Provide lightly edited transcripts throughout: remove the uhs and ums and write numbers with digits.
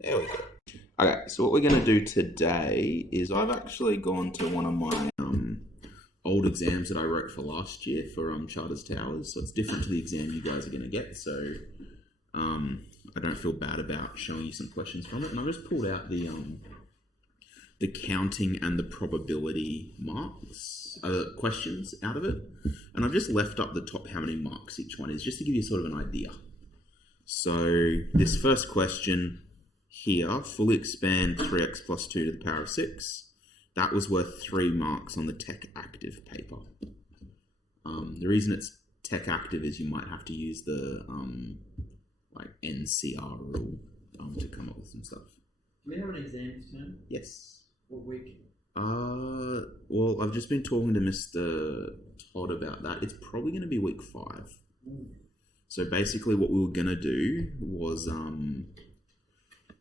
There we go. Okay, so what we're going to do today is I've actually gone to one of my old exams that I wrote for last year for Charters Towers. So it's different to the exam you guys are going to get. So I don't feel bad about showing you some questions from it. And I've just pulled out the counting and the probability marks, questions out of it. And I've just left up the top how many marks each one is, just to give you sort of an idea. So this first question here, fully expand 3x plus 2 to the power of 6. That was worth 3 marks on the Tech Active paper. The reason it's Tech Active is you might have to use the NCR rule to come up with some stuff. Do we have an exam soon? Yes. What week? Well, I've just been talking to Mr. Todd about that. It's probably going to be week 5. So basically what we were going to do was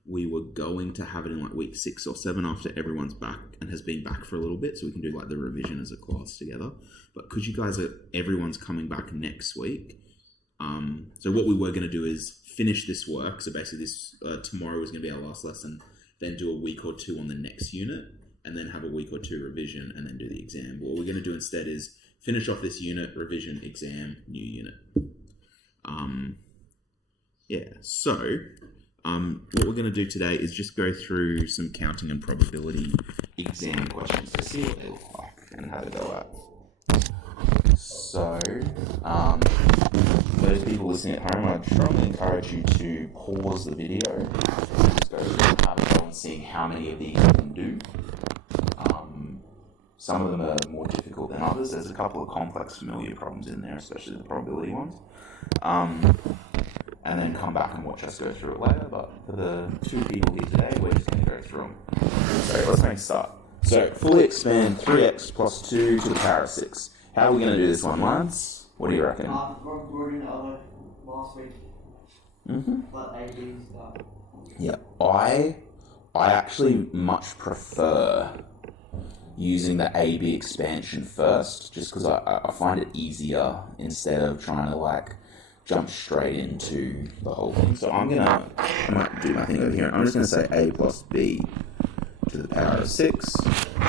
we were going to have it in like week 6 or 7 after everyone's back and has been back for a little bit, so we can do like the revision as a class together. But because you guys everyone's coming back next week, so what we were going to do is finish this work. So basically this tomorrow was going to be our last lesson, then do a week or 2 on the next unit, and then have a week or 2 revision, and then do the exam. What we're going to do instead is finish off this unit, revision, exam, new unit. So what we're going to do today is just go through some counting and probability exam questions to see what they look like and how to go out. So, those people listening at home, I'd strongly encourage you to pause the video, just go have a go and seeing how many of these you can do. Some of them are more difficult than others. There's a couple of complex familiar problems in there, especially the probability ones. And then come back and watch us go through it later. But for the 2 people here today, we're just going to go through them. So let's make a start. So fully expand 3x plus 2 to the power of 6. How are we going to do this one, Lance? What do you reckon? We're in the other last week. But AB stuff. Yeah, I actually much prefer using the AB expansion first, just because I find it easier instead of trying to jump straight into the whole thing. So I might do my thing over here. I'm just going to say A plus B to the power of 6.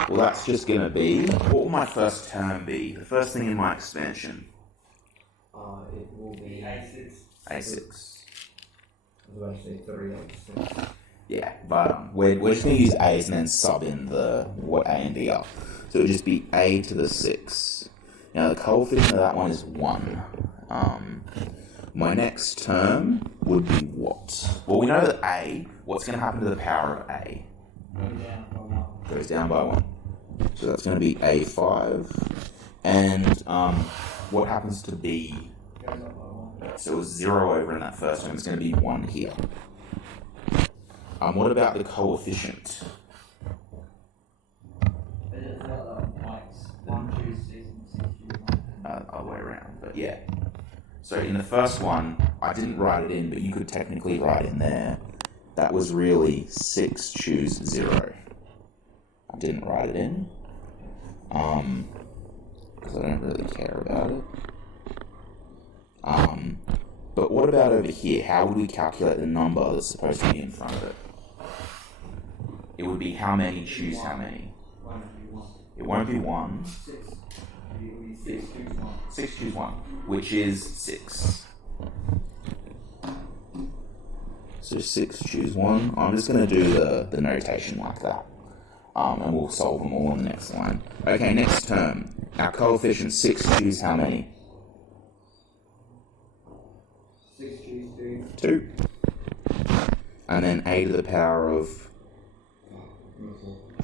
Well, that's just going to be, what will my first term be? The first thing in my expansion? It will be A6. A6. I was actually 3x6. Yeah, but we're just going to use A's and then sub in what A and B are. So it would just be A to the 6. Now the coefficient of that one is 1. My next term would be what? Well, we know that A, what's going to happen to the power of A? Goes down by 1. So that's going to be A5. And what happens to B? Goes up by 1. So it was 0 over in that first term. It's going to be 1 here. What about the coefficient? It's like 1 choose 6 and 6 choose 1. Other way around, but yeah. So in the first one, I didn't write it in, but you could technically write in there. That was really 6 choose 0. I didn't write it in, because I don't really care about it. But what about over here? How would we calculate the number that's supposed to be in front of it? It would be how many choose how many? It won't be 1. 6. It will be 6 choose 1. 6 choose 1, which is 6. So 6 choose 1. I'm just going to do the notation like that. And we'll solve them all in the next line. Okay, next term. Our coefficient 6 choose how many? 6 choose 2. 2. And then A to the power of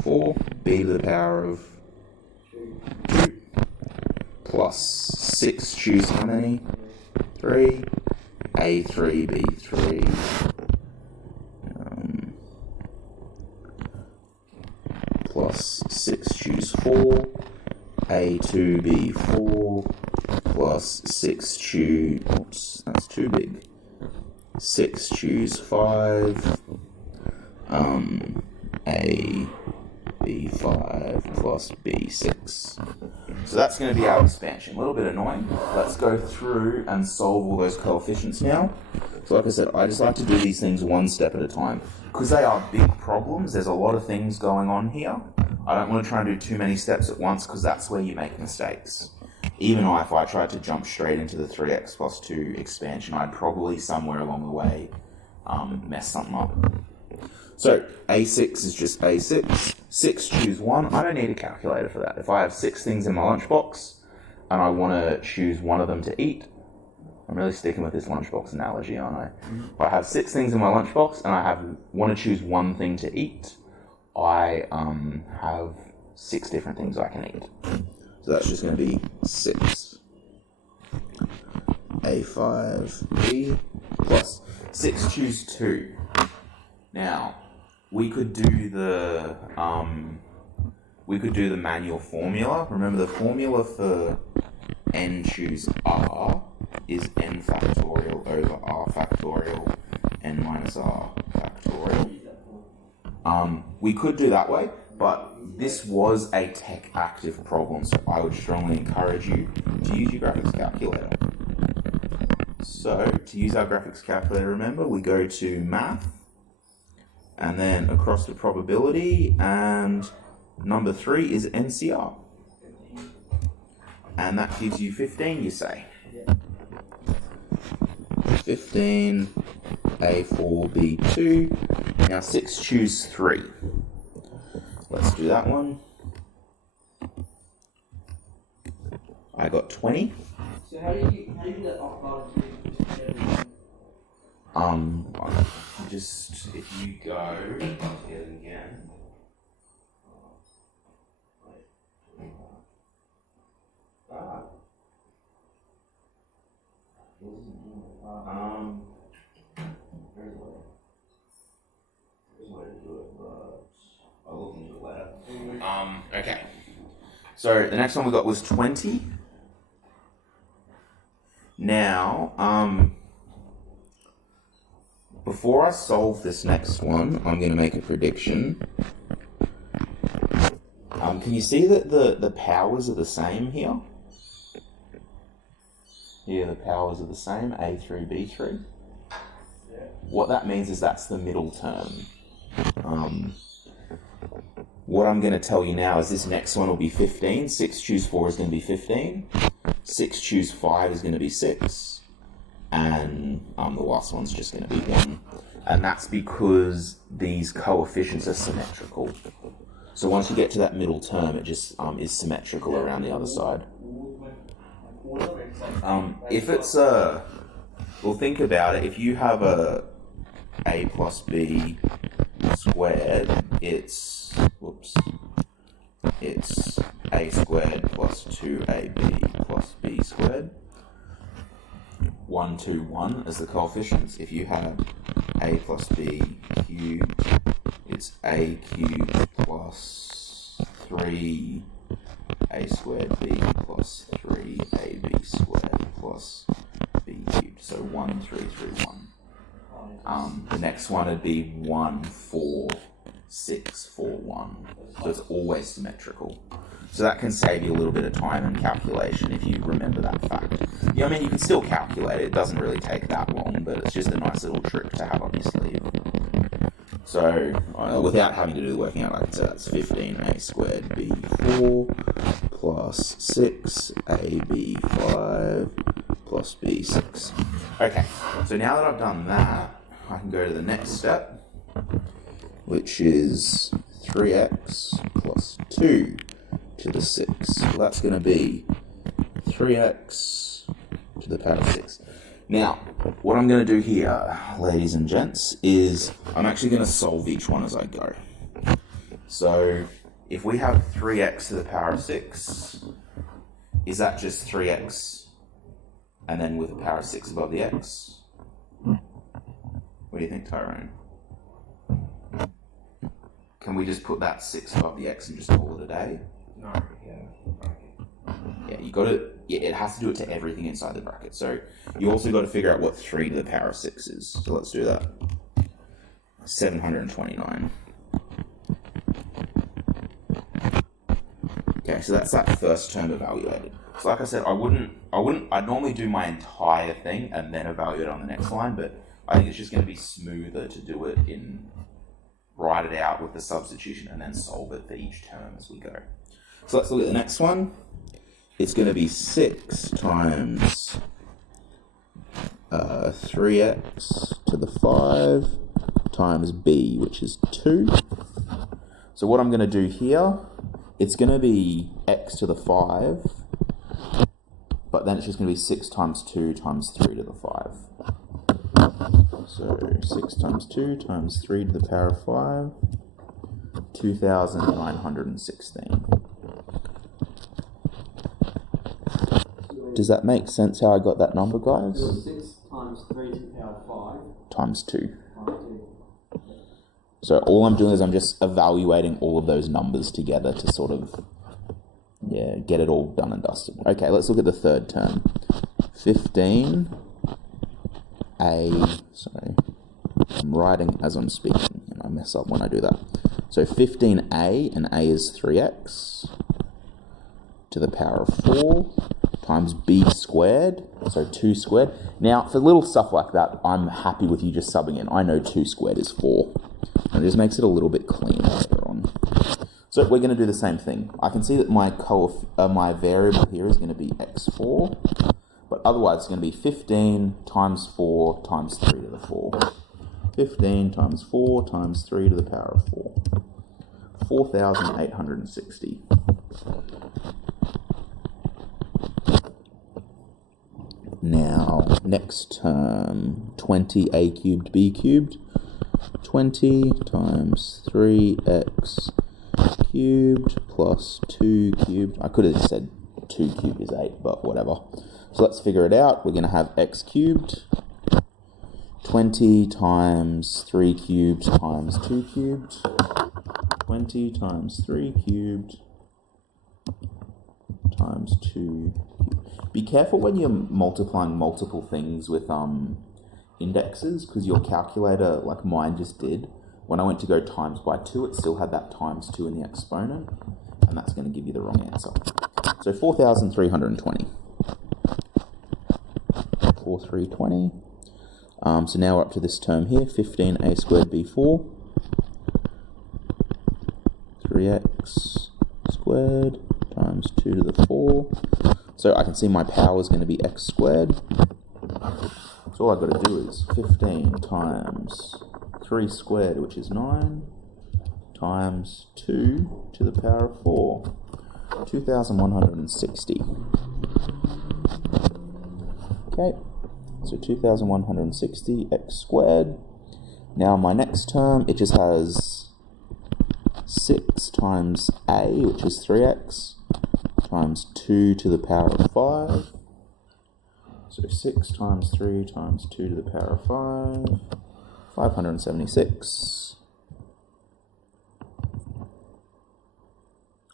4. B to the power of 2. Plus 6 choose how many? 3. A3, B3. Plus 6 choose 4. A2, B4. Plus 6 choose... Oops, that's too big. 6 choose 5. A, B5 plus B6. So that's going to be our expansion. A little bit annoying. Let's go through and solve all those coefficients now. So like I said, I just like to do these things one step at a time. Because they are big problems, there's a lot of things going on here. I don't want to try and do too many steps at once because that's where you make mistakes. Even if I tried to jump straight into the 3x plus 2 expansion, I'd probably somewhere along the way mess something up. So A6 is just A6. 6, choose 1. I don't need a calculator for that. If I have 6 things in my lunchbox and I want to choose one of them to eat, I'm really sticking with this lunchbox analogy, aren't I? If I have 6 things in my lunchbox and I want to choose one thing to eat, I have 6 different things I can eat. So that's just going to be 6. A5B plus 6, choose 2. Now, we could do the manual formula. Remember, the formula for n choose r is n factorial over r factorial n minus r factorial. We could do that way, but this was a tech active problem, so I would strongly encourage you to use your graphics calculator. So, to use our graphics calculator, remember, we go to math, and then across to probability, and number 3 is NCR. And that gives you 15, you say? 15, A4, B2. Now 6, choose 3. Let's do that one. I got 20. So how do you do that off just if you go here again. There's a way to do it, but I'll look into it later. Okay. So the next one we got was 20. Now, before I solve this next one, I'm going to make a prediction. Can you see that the powers are the same here? Here the powers are the same, A3, B3. What that means is that's the middle term. What I'm going to tell you now is this next one will be 15. 6 choose 4 is going to be 15. 6 choose 5 is going to be 6. And the last one's just going to be 1. And that's because these coefficients are symmetrical. So once you get to that middle term, it just is symmetrical around the other side. If it's well, think about it. If you have a plus b squared, it's a squared plus 2ab plus b squared. 1, 2, 1 as the coefficients. If you have a plus b cubed, it's a cubed plus 3 a squared b plus 3ab squared plus b cubed. So 1, 3, 3, 1. The next one would be 1, 4, 6, 4, 1. So it's always symmetrical. So that can save you a little bit of time and calculation if you remember that fact. Yeah, I mean, you can still calculate it. It doesn't really take that long, but it's just a nice little trick to have up your sleeve. So, without having to do the working out, I can say that's 15a squared b4 plus 6ab5 plus b6. Okay, so now that I've done that, I can go to the next step, which is 3x plus 2 to the 6. So that's going to be 3x to the power of 6. Now, what I'm going to do here, ladies and gents, is I'm actually going to solve each one as I go. So, if we have 3x to the power of 6, is that just 3x and then with the power of 6 above the x? What do you think, Tyrone? Can we just put that 6 above the x and just call it a day? No, yeah. Yeah, you got to. Yeah, it has to do it to everything inside the bracket. So you also got to figure out what 3 to the power of 6 is. So let's do that. 729. Okay, so that's that first term evaluated. So like I said, I'd normally do my entire thing and then evaluate on the next line, but I think it's just going to be smoother to do it write it out with the substitution and then solve it for each term as we go. So let's look at the next one. It's going to be 6 times 3x to the 5 times b, which is 2. So what I'm going to do here, it's going to be x to the 5, but then it's just going to be 6 times 2 times 3 to the 5. So 6 times 2 times 3 to the power of 5, 2,916. Does that make sense how I got that number, guys? 6 times 3 to the power of 5. Times 2. Times 2. So all I'm doing is I'm just evaluating all of those numbers together to sort of, get it all done and dusted. Okay, let's look at the third term. 15a, sorry, I'm writing as I'm speaking, and I mess up when I do that. So 15a, and a is 3x, to the power of 4, times b squared, so 2 squared. Now, for little stuff like that, I'm happy with you just subbing in. I know 2 squared is 4. And it just makes it a little bit cleaner later on. So we're going to do the same thing. I can see that my variable here is going to be x4, but otherwise it's going to be 15 times 4 times 3 to the 4. 15 times 4 times 3 to the power of 4. 4,860. Now, next term, 20a cubed b cubed. 20 times 3x cubed plus 2 cubed. I could have said 2 cubed is 8, but whatever. So let's figure it out. We're going to have x cubed. 20 times 3 cubed times 2 cubed. 20 times 3 cubed times 2 cubed. Be careful when you're multiplying multiple things with indexes, because your calculator, like mine just did, when I went to go times by 2, it still had that times 2 in the exponent, and that's going to give you the wrong answer. So 4,320. 4,320. So now we're up to this term here, 15a squared b4, 3x squared times 2 to the 4. So I can see my power is going to be x squared. So all I've got to do is 15 times 3 squared, which is 9, times 2 to the power of 4, 2,160. Okay, so 2,160 x squared. Now my next term, it just has 6 times a, which is 3x, times 2 to the power of 5. So 6 times 3 times 2 to the power of 5, 576.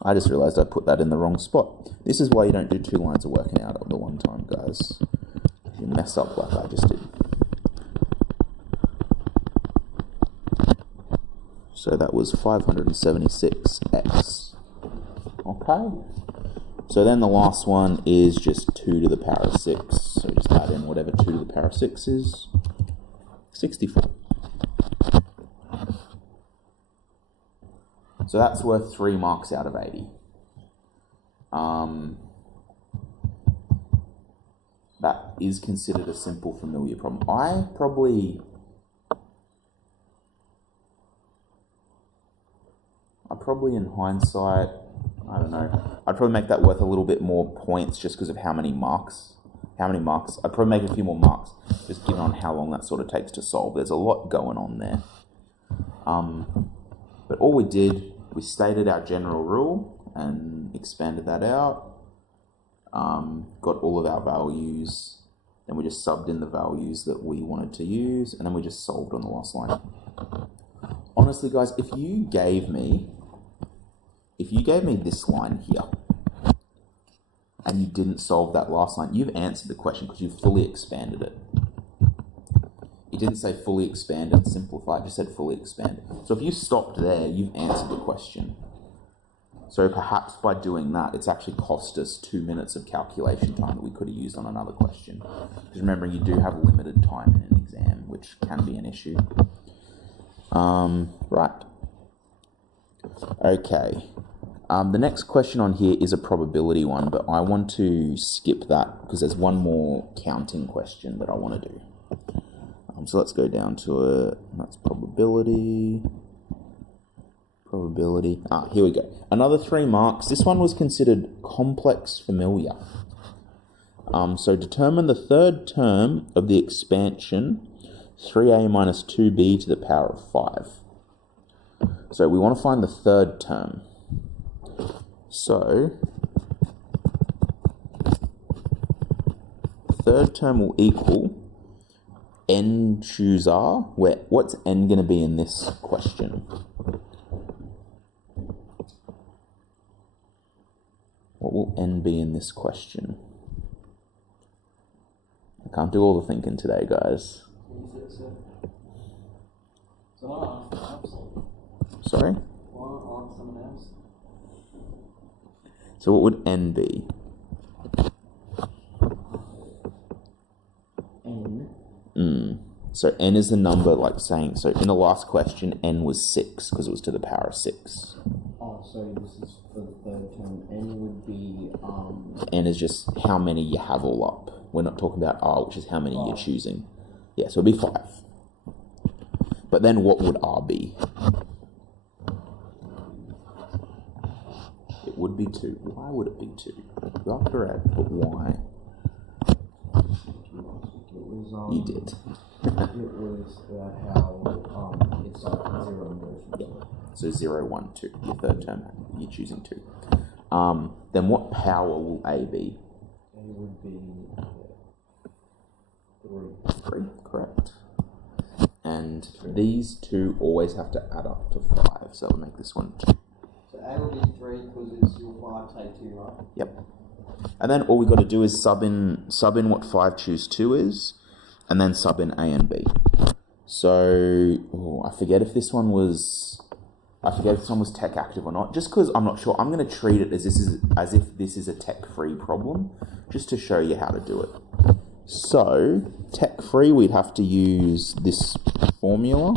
I just realized I put that in the wrong spot. This is why you don't do 2 lines of working out at the one time, guys. You mess up like I just did. So that was 576x. Okay. So then the last one is just 2 to the power of 6. So just add in whatever 2 to the power of 6 is. 64. So that's worth 3 marks out of 80. That is considered a simple familiar problem. I probably in hindsight, I don't know, I'd probably make that worth a little bit more points just because of how many marks. I'd probably make a few more marks just given on how long that sort of takes to solve. There's a lot going on there. But all we did, we stated our general rule and expanded that out. Got all of our values, then we just subbed in the values that we wanted to use, and then we just solved on the last line. Honestly, guys, if you gave me this line here, and you didn't solve that last line, you've answered the question because you've fully expanded it. It didn't say fully expanded, simplified, it just said fully expanded. So if you stopped there, you've answered the question. So perhaps by doing that, it's actually cost us 2 minutes of calculation time that we could have used on another question. Because remember, you do have limited time in an exam, which can be an issue. Right. Okay. The next question on here is a probability one, but I want to skip that because there's one more counting question that I want to do. So let's go down to it. That's probability. Here we go. Another 3 marks. This one was considered complex familiar. So determine the third term of the expansion 3a minus 2b to the power of 5. So we want to find the third term. So third term will equal n choose r, where what's n going to be in this question? What will n be in this question? I can't do all the thinking today, guys. Sorry? So what would n be? So n is the number, like saying, so in the last question, n was 6, because it was to the power of 6. Oh, so this is for the third term. N would be, N is just how many you have all up. We're not talking about R, which is how many you're choosing. Yeah, so it'd be 5. But then what would R be? It would be 2. Why would it be 2? You are correct, but why? You did. It was how it's like 0 version. Yeah. So 0, 1, 2. Your third term, you're choosing 2. Then what power will A be? A would be 3. 3, correct. And these 2 always have to add up to 5, so that would make this one 2. So A will be 3 because it's your 5 take 2, right? Yep. And then all we got to do is sub in what 5 choose 2 is, and then sub in A and B. So I forget if this one was tech active or not. Just because I'm not sure, I'm going to treat it as if this is a tech-free problem, just to show you how to do it. So tech-free, we'd have to use this formula.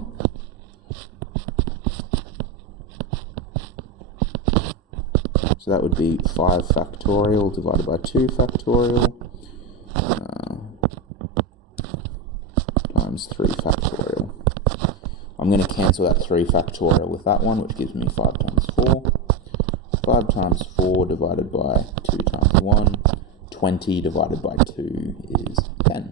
So that would be 5 factorial divided by 2 factorial times 3 factorial. I'm going to cancel that 3 factorial with that one, which gives me 5 times 4. 5 times 4 divided by 2 times 1. 20 divided by 2 is 10.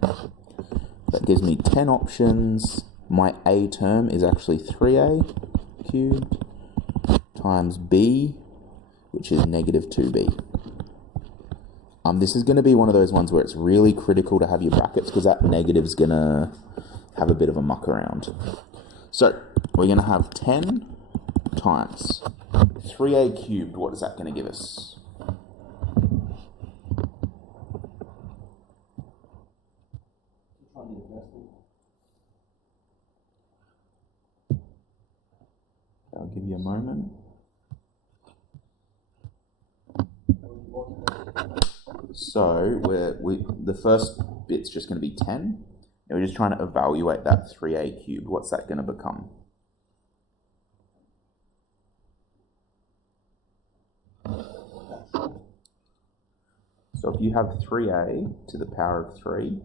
That gives me 10 options. My A term is actually 3a cubed times B, which is negative 2b. This is going to be one of those ones where it's really critical to have your brackets because that negative's going to have a bit of a muck around. So we're going to have 10 times 3a cubed. What is that going to give us? I'll give you a moment. So the first bit's just going to be 10. And we're just trying to evaluate that 3a cubed. What's that going to become? So if you have 3a to the power of 3,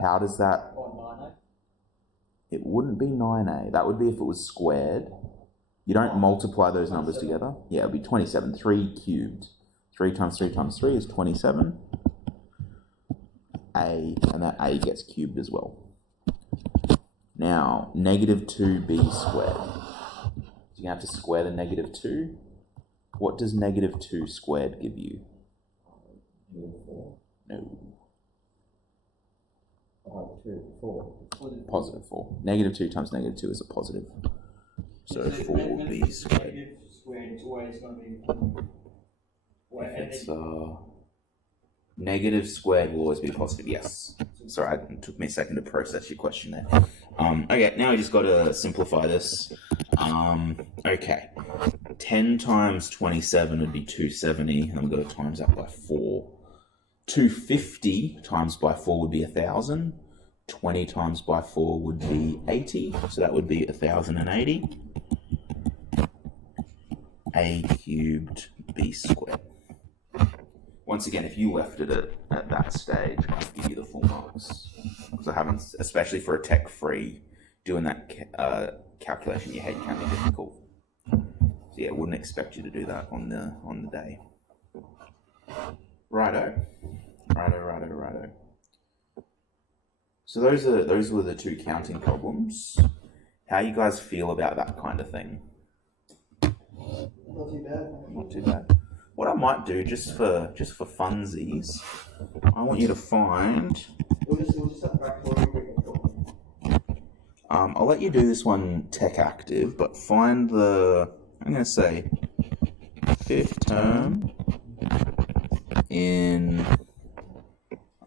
how does that... It wouldn't be 9a. That would be if it was squared. You don't multiply those numbers together. Yeah, it would be 27. 3 cubed. 3 times 3 times 3 is 27. A, and that a gets cubed as well. Now, negative 2b squared. So you're going to have to square the negative 2. What does negative 2 squared give you? No. 4. Positive 4. Negative 2 times negative 2 is a positive. So 4b squared. Negative squared is always going to be... It's negative squared will always be positive, yes. Sorry, it took me a second to process your question there. Okay, now we just got to simplify this. Okay. 10 times 27 would be 270, and I'm going to times that by 4. 250 times by 4 would be 1,000. 20 times by 4 would be 80, so that would be 1,080. A cubed b squared. Once again, if you left it at that stage, I'd give you the full marks. Because I haven't, especially for a tech-free, doing that calculation in your head can be difficult. So yeah, I wouldn't expect you to do that on the day. Righto. So those were the two counting problems. How you guys feel about that kind of thing? Not too bad. Not too bad. What I might do just for funsies, I want you to find. We'll just have back for I'll let you do this one tech active, but find the. I'm going to say fifth term in.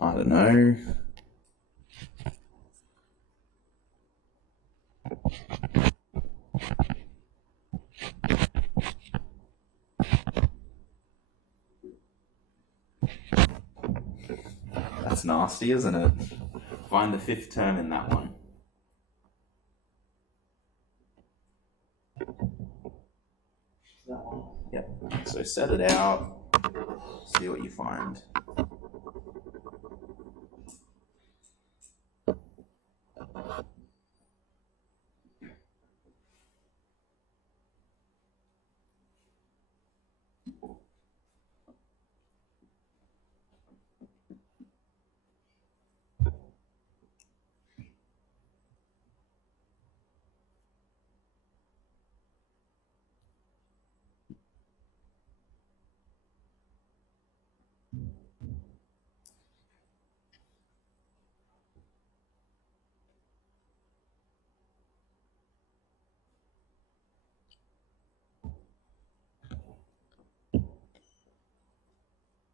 I don't know. That's nasty, isn't it? Find the fifth term in that one. that one. Yep. So set it out. See what you find.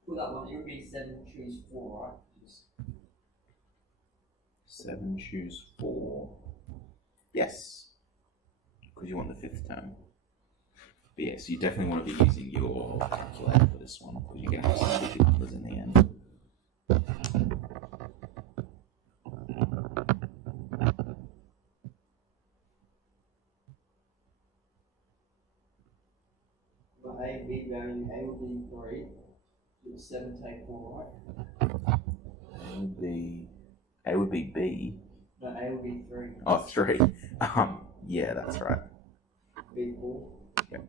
For that one, it would be 7, choose 4, right? 7, choose 4. Yes. Because you want the fifth term. But yes, you definitely want to be using your calculator for this one, because you're going to have some digit numbers in the end. But A and B value, A would be 3. So 7 take 4, right? A would be B. No, A would be 3. Oh, 3. Yeah, that's right. B 4. Yep.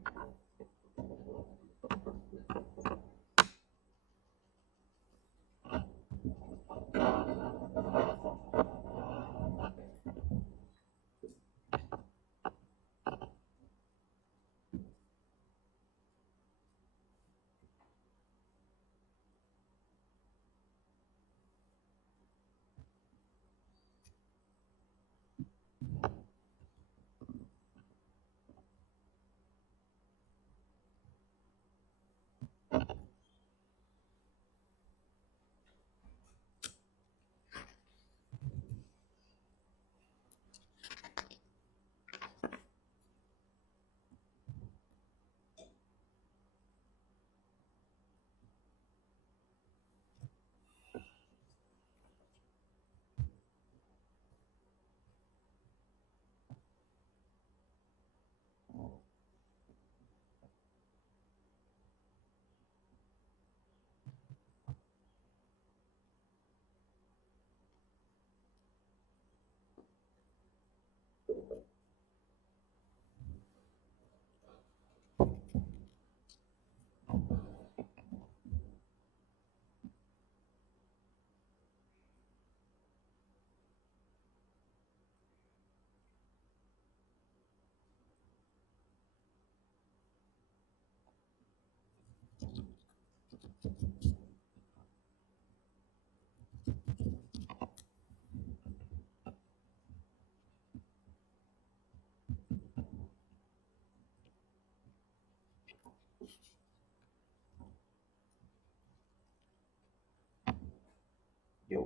Yo.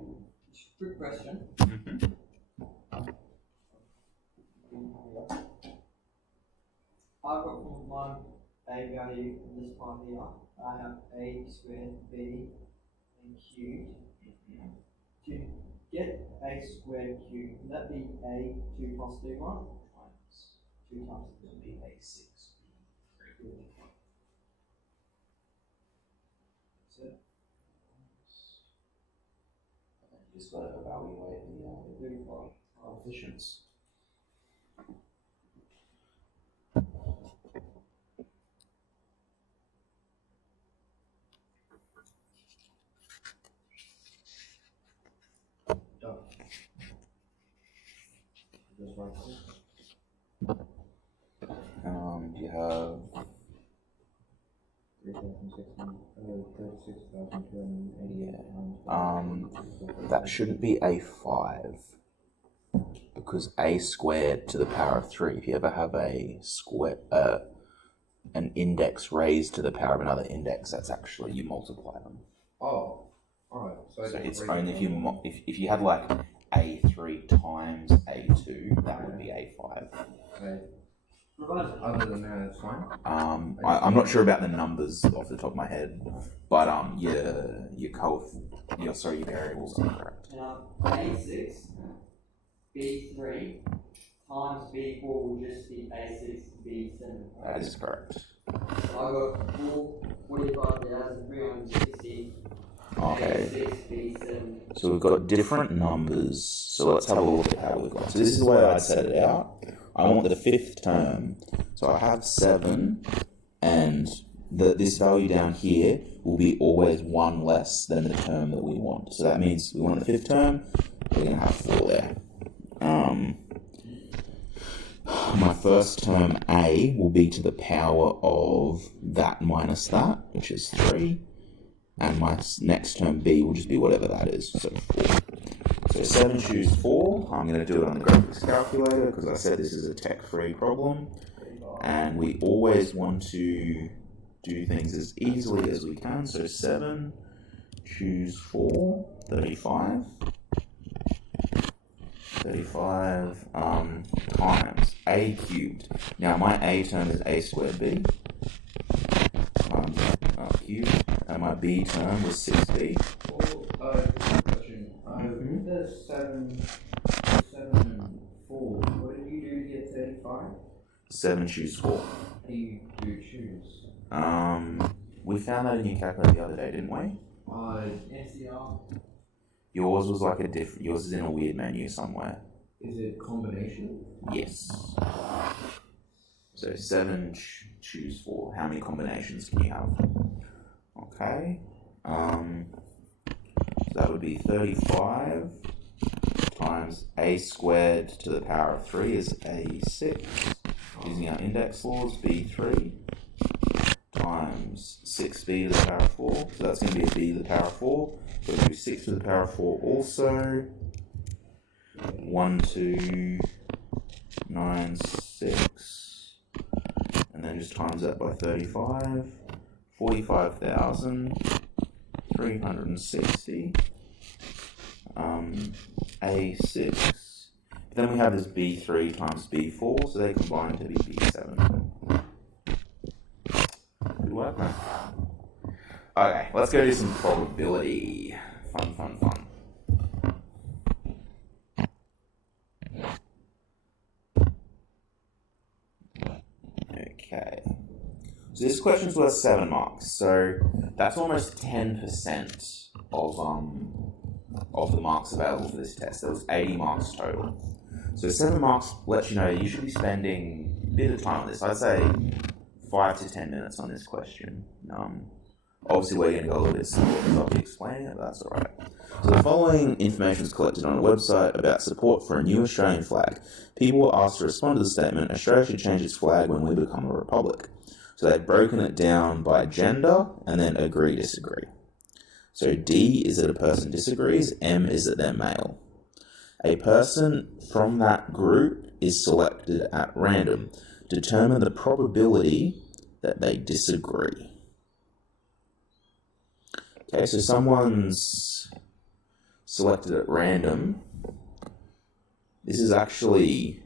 Quick question. I've got from 1 a value in this part here, I have a squared, b, and cubed. To get a squared cubed, would that be a 2 plus b 1? Times 2 times will be a6. so You just got to evaluate the 35. coefficients. Done. Just right You have 36,288 that shouldn't be a5 because a squared to the power of 3. If you ever have a square, an index raised to the power of another index, that's actually you multiply them. Oh, alright. So it's only if you if you had like a3 times a2, that would be a5. Okay. Other than that, it's fine. I'm not sure about the numbers off the top of my head, but your variables are correct. Now, a6, b3 times b4 will just be a6, b7. That is correct. So I got 45,360. Okay. A6, b7. So we've got different numbers. So let's have a look at how we've got. So this is the way I'd set it out. I want the fifth term. So I have 7, and this value down here will be always 1 less than the term that we want. So that means we want the fifth term, we're going to have 4 there. My first term A will be to the power of that minus that, which is 3. And my next term B will just be whatever that is, so 4. So 7 choose 4. I'm going to do it on the graphics calculator because I said this is a tech-free problem. And we always want to do things as easily as we can. So 7 choose 4, 35. 35 times a cubed. Now my a term is a squared b times cubed, and my b term was 6b. Question. The 7 and 4, what did you do to get 35? 7 choose 4. What do you choose? We found that in your calculator the other day, didn't we? NCR. Yours was like yours is in a weird menu somewhere. Is it combination? Yes. So 7 choose 4. How many combinations can you have? Okay. So that would be 35 times a squared to the power of 3 is a6. Using our index laws, b3 times 6b to the power of 4. So that's going to be a b to the power of 4. So we'll do 6 to the power of 4 also. 1, 2, 9, 6. And then just times that by 35. 45,360. A6. Then we have this B3 times B4, so they combine to be B7. Good work, man. Okay, let's go do some probability. Fun. Okay. So this question's worth 7 marks. So that's almost 10% of the marks available for this test. There was 80 marks total. So 7 marks lets you know you should be spending a bit of time on this. I'd say 5 to 10 minutes on this question. Obviously we're going to go a little bit slower because I'll be explaining it, but that's alright. So the following information is collected on a website about support for a new Australian flag. People were asked to respond to the statement, Australia should change its flag when we become a republic. So they've broken it down by gender and then agree, disagree. So D is that a person disagrees, M is that they're male. A person from that group is selected at random. Determine the probability that they disagree. Okay, so someone's selected at random. This is actually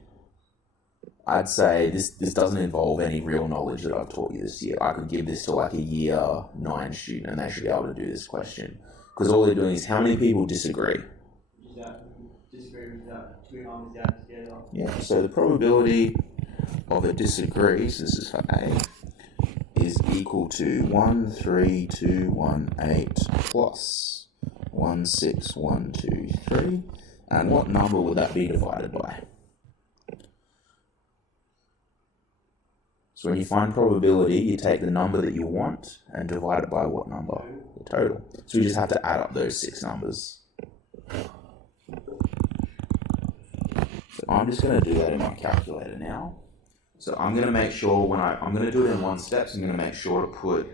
I'd say this doesn't involve any real knowledge that I've taught you this year. I could give this to like a year 9 student and they should be able to do this question. Because all they're doing is how many people disagree? Disagree with that. Two numbers down together. Yeah, so the probability of a disagree, so this is for A, is equal to 13218 plus 16123. And what number would that be divided by? So when you find probability, you take the number that you want and divide it by what number? The total. So we just have to add up those 6 numbers. So I'm just going to do that in my calculator now. So I'm going to make sure I'm going to do it in one step, so I'm going to make sure to put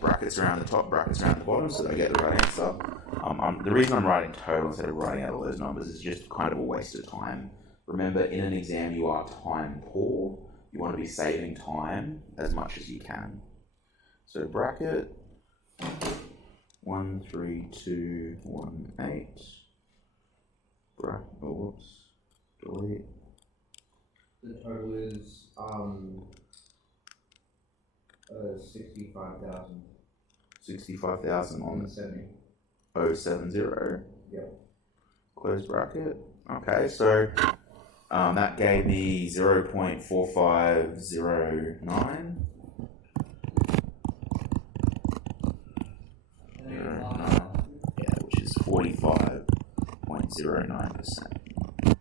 brackets around the top, brackets around the bottom, so that I get the right answer. The reason I'm writing total instead of writing out all those numbers is just kind of a waste of time. Remember, in an exam you are time poor. You want to be saving time as much as you can. So bracket 13218. Delete. The total is 65,000. 65,000 on 70. 070. Yep. Close bracket. Okay, so that gave me 0.4509. Yeah, which is 45.09%.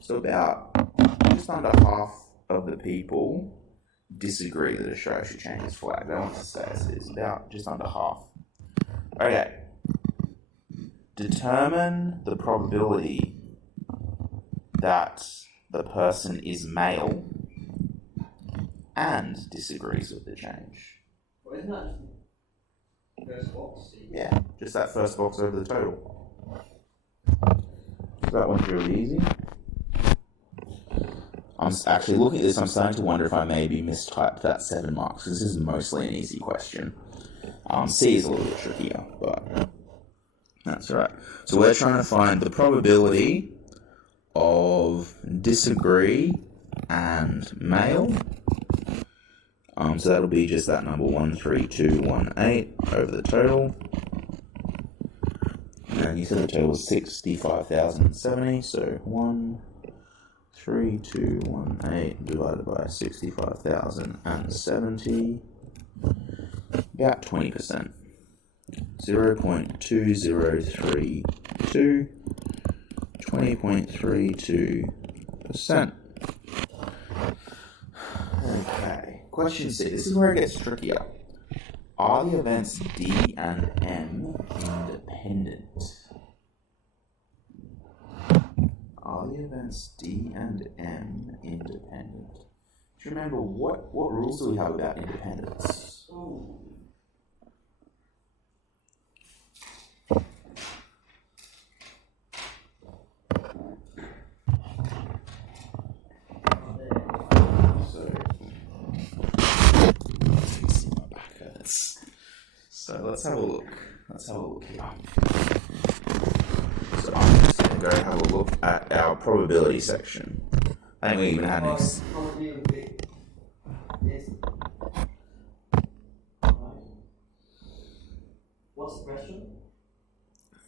So about just under half of the people disagree that Australia should change its flag. They want to say it's about just under half. Okay. Determine the probability that the person is male and disagrees with the change. Well, isn't that just the first box? Yeah, just that first box over the total. So that one's really easy. I'm actually looking at this, I'm starting to wonder if I maybe mistyped that 7 marks, because this is mostly an easy question. C is a little bit trickier, but that's right. So we're trying to find the probability of disagree and male. So that'll be just that number 13218 over the total. And you said the total was 65,070, so 13218 divided by 65,070, about 20%. 0.2032, 20.32%. Okay, question C. This is where it gets trickier. Are the events D and M independent? Are the events D and M independent? Do you remember what rules do we have about independence? Ooh. So let's have a look. Here. So I'm just going to go have a look at our probability section. I think we even had this. Probably a bit. Yes. What's the question?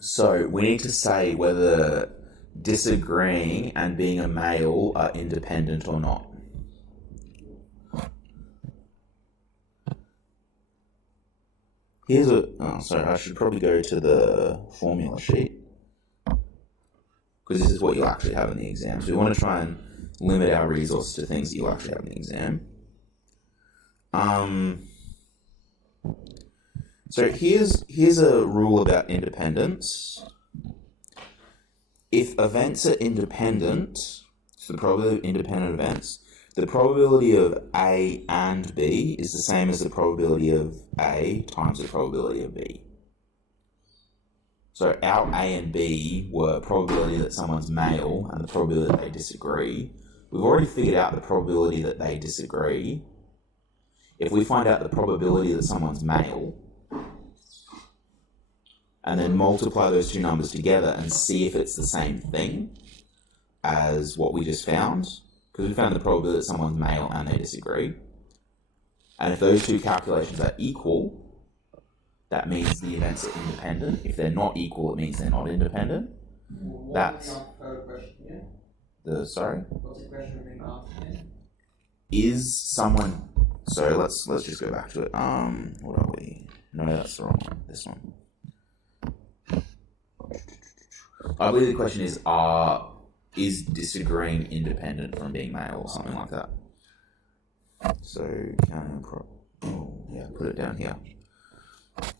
So we need to say whether disagreeing and being a male are independent or not. Sorry, I should probably go to the formula sheet, because this is what you'll actually have in the exam. So we want to try and limit our resources to things that you'll actually have in the exam. So here's a rule about independence. If events are independent, so the probability of independent events, the probability of A and B is the same as the probability of A times the probability of B. So our A and B were probability that someone's male and the probability that they disagree. We've already figured out the probability that they disagree. If we find out the probability that someone's male, and then multiply those two numbers together and see if it's the same thing as what we just found, because we found the probability that someone's male and they disagree. And if those two calculations are equal, that means the events are independent. If they're not equal, it means they're not independent. That's the question here? What's the question being asked here? Is someone? So let's just go back to it. What are we? No, that's the wrong one. This one. I believe the question is disagreeing independent from being male or something like that. So put it down here.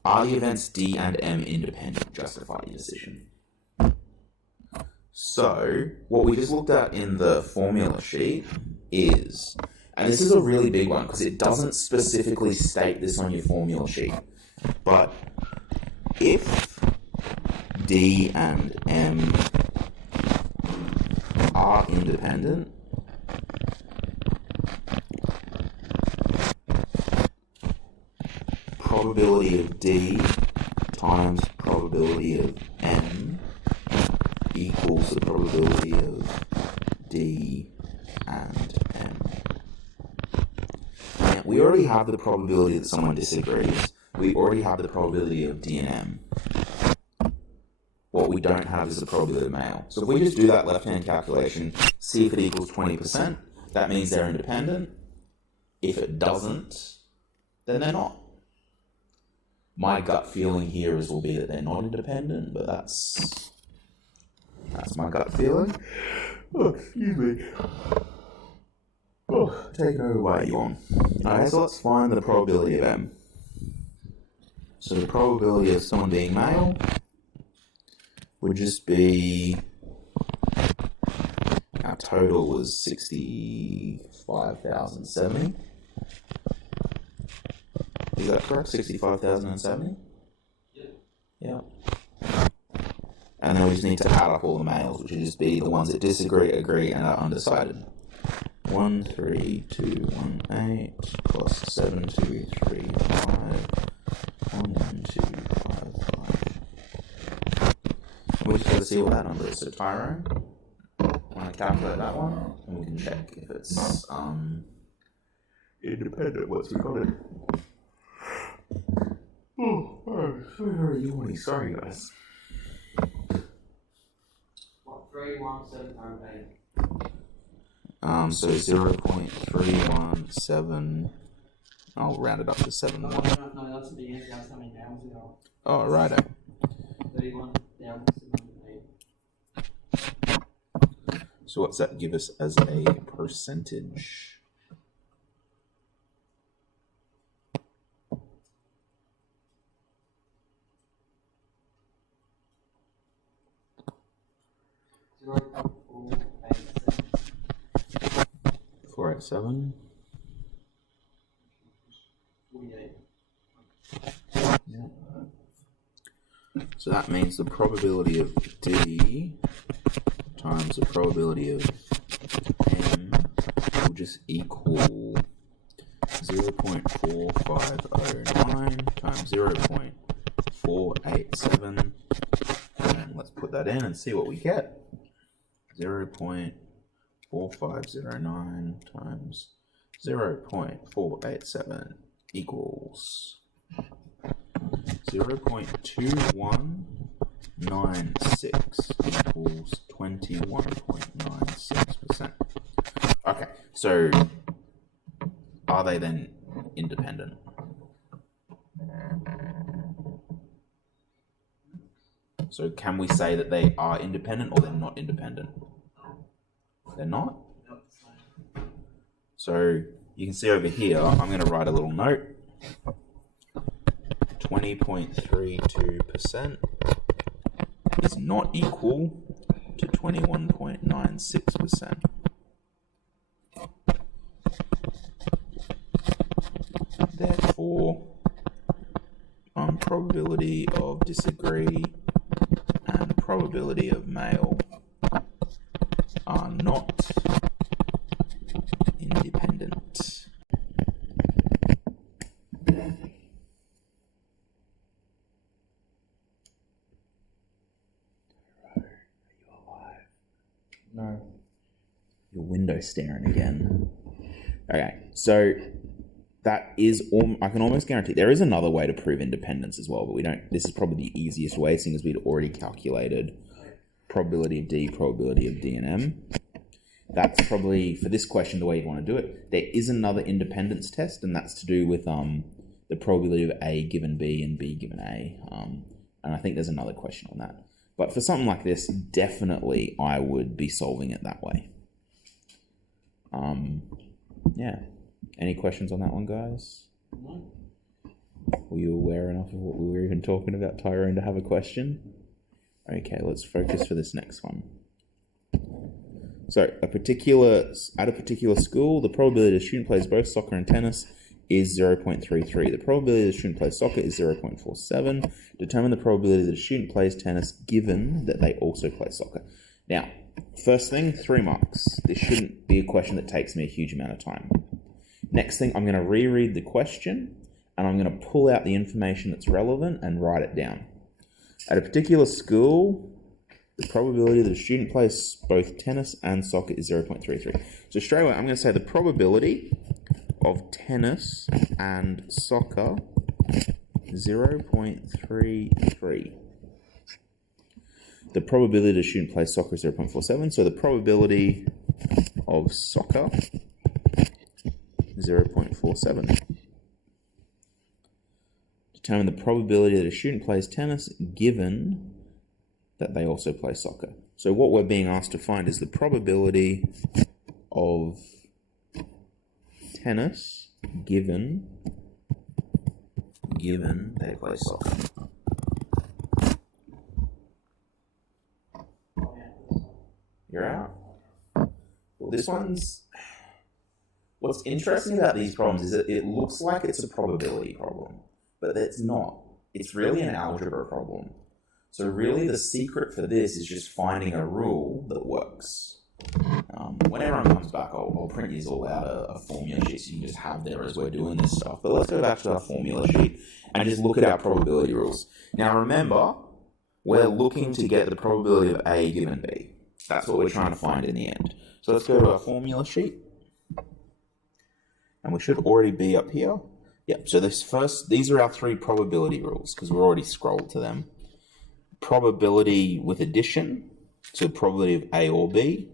Are the events D and M independent? Justify your decision. So what we just looked at in the formula sheet is, and this is a really big one because it doesn't specifically state this on your formula sheet, but if D and M are independent, probability of D times probability of M equals the probability of D and M. Now, we already have the probability that someone disagrees. We already have the probability of D and M. What we don't have is the probability of male. So if we just do that left-hand calculation, see if it equals 20%, that means they're independent. If it doesn't, then they're not. My gut feeling here will be that they're not independent, but that's my gut feeling. Oh, excuse me. Oh, take it over by yawn. Alright, so let's find the probability of M. So the probability of someone being male would just be, our total was 65,070. Is that correct? 65,070? Yeah. And then we just need to add up all the males, which would just be the ones that disagree, agree, and are undecided. 13218 plus 7235 11255. We just got to see what that number is. So Tyro, want to calculate that one, and we can check if it's independent once we got it. Oh, very yawny. Sorry, guys. 31708. So 0.317. I'll round it up to 71. No, that's the answer. That's how many males there are. Oh, righto. 31,708. So what's that give us as a percentage? Four eight seven. 48. Yeah. So that means the probability of D times the probability of M will just equal 0.4509 times 0.487. And let's put that in and see what we get. 0.4509 times 0.487 equals 0.2196 equals 21.96%. Okay, so are they then independent? So can we say that they are independent or they're not independent? They're not? So you can see over here, I'm going to write a little note. 20.32% is not equal to 21.96%. Therefore, probability of disagree and probability of male are not independent. No. Your window Joe's staring again. Okay, so that is I can almost guarantee there is another way to prove independence as well, but we don't. This is probably the easiest way, seeing as we'd already calculated probability of D, probability of D and M. That's probably, for this question, the way you want to do it. There is another independence test, and that's to do with the probability of A given B and B given A. And I think there's another question on that. But for something like this, definitely I would be solving it that way. Yeah. Any questions on that one, guys? No. Were you aware enough of what we were even talking about, Tyrone, to have a question? Okay, let's focus for this next one. So, at a particular school, the probability the student plays both soccer and tennis is 0.33. The probability the student plays soccer is 0.47. Determine the probability that a student plays tennis given that they also play soccer. Now, first thing, 3 marks. This shouldn't be a question that takes me a huge amount of time. Next thing, I'm going to reread the question, and I'm going to pull out the information that's relevant and write it down. At a particular school, the probability that a student plays both tennis and soccer is 0.33. So straight away, I'm going to say the probability of tennis and soccer, 0.33. The probability that a student plays soccer is 0.47. So the probability of soccer, 0.47. Determine the probability that a student plays tennis given that they also play soccer. So what we're being asked to find is the probability of tennis given they play soccer. You're out. Well, this one's... What's interesting about these problems is that it looks like it's a probability problem, but it's not. It's really an algebra problem. So really the secret for this is just finding a rule that works. When everyone comes back, I'll print these all out a formula sheet so you can just have there as we're doing this stuff. But let's go back to our formula sheet and just look at our probability rules. Now remember, we're looking to get the probability of A given B. That's what we're trying to find in the end. So let's go to our formula sheet. And we should already be up here. Yep, so these are our 3 probability rules because we're already scrolled to them. Probability with addition, so probability of A or B.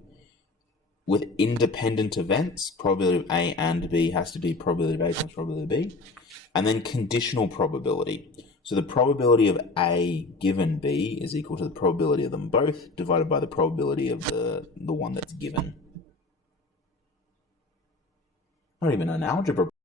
With independent events, probability of A and B has to be probability of A times probability of B. And then conditional probability. So the probability of A given B is equal to the probability of them both divided by the probability of the one that's given. Not even an algebra